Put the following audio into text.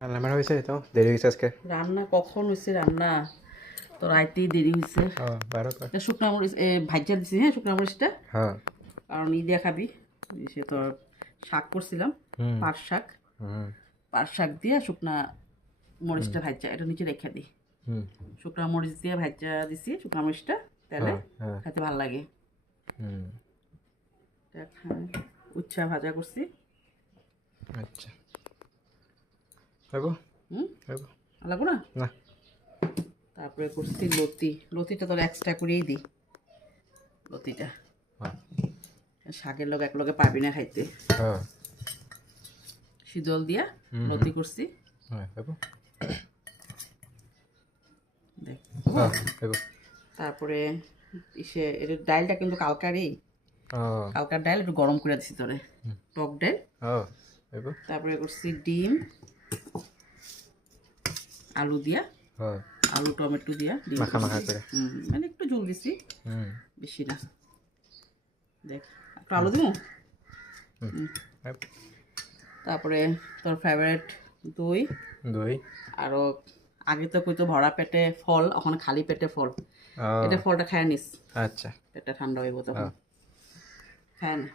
রান্না বান্না হয়েছে তো দেরি হয়েছে আজকে। রান্না কখন হয়েছে? রান্না তো রাইতেই দেরি হয়েছে। বারো তো। শুকনা মরিচ ভাজ্যা দিছি, হ্যাঁ শুকনা মরিচটা, হ্যাঁ। কারণ ই দিয়ে খাবি। সে তো শাক করছিলাম, হুম। পাট শাক। হুম। পাট শাক দিয়ে শুকনা মরিচটা ভাজ্যা, এটা নিচে রেখে দিই। হুম। শুকনা মরিচ দিয়ে ভাজ্যা দিছি, শুকনা মরিচটা তেলে হ্যাঁ। খাইতে ভালো লাগে। হুম। উচ্ছা ভাজা করছি। আচ্ছা হইব। হইব লাগবো না। না। তারপরে করছি লতি। লতিটা তো এক্সট্রা করেই দিই। লতিটা শাকের লগে এক লগে পারবি না খাইতে। হ্যাঁ। শীতল দিয়া লতি করছি। হ্যাঁ হইব। দেখ, হ্যাঁ হইব। তারপরে এর ডালটা কিন্তু কালকারই, কালকার ডাল একটু গরম করে দিছি তোরে, টক ডাল। হইব। তারপরে করছি ডিম আলু দিয়া, আলু টমেটো দিয়া ডিম মাখা মাখা করে। মানে একটু ঝোল দিছি, হুম। বেশি না। দেখ একটু আলু দিব। তারপরে তোর ফেভারিট দই। দই আরো আগে তো কইতো ভরা পেটে ফল, এখন খালি পেটে ফল। এটা ফলটা খায় নিস, আচ্ছা। পেটটা ঠান্ডা হইব তখন। খায় না।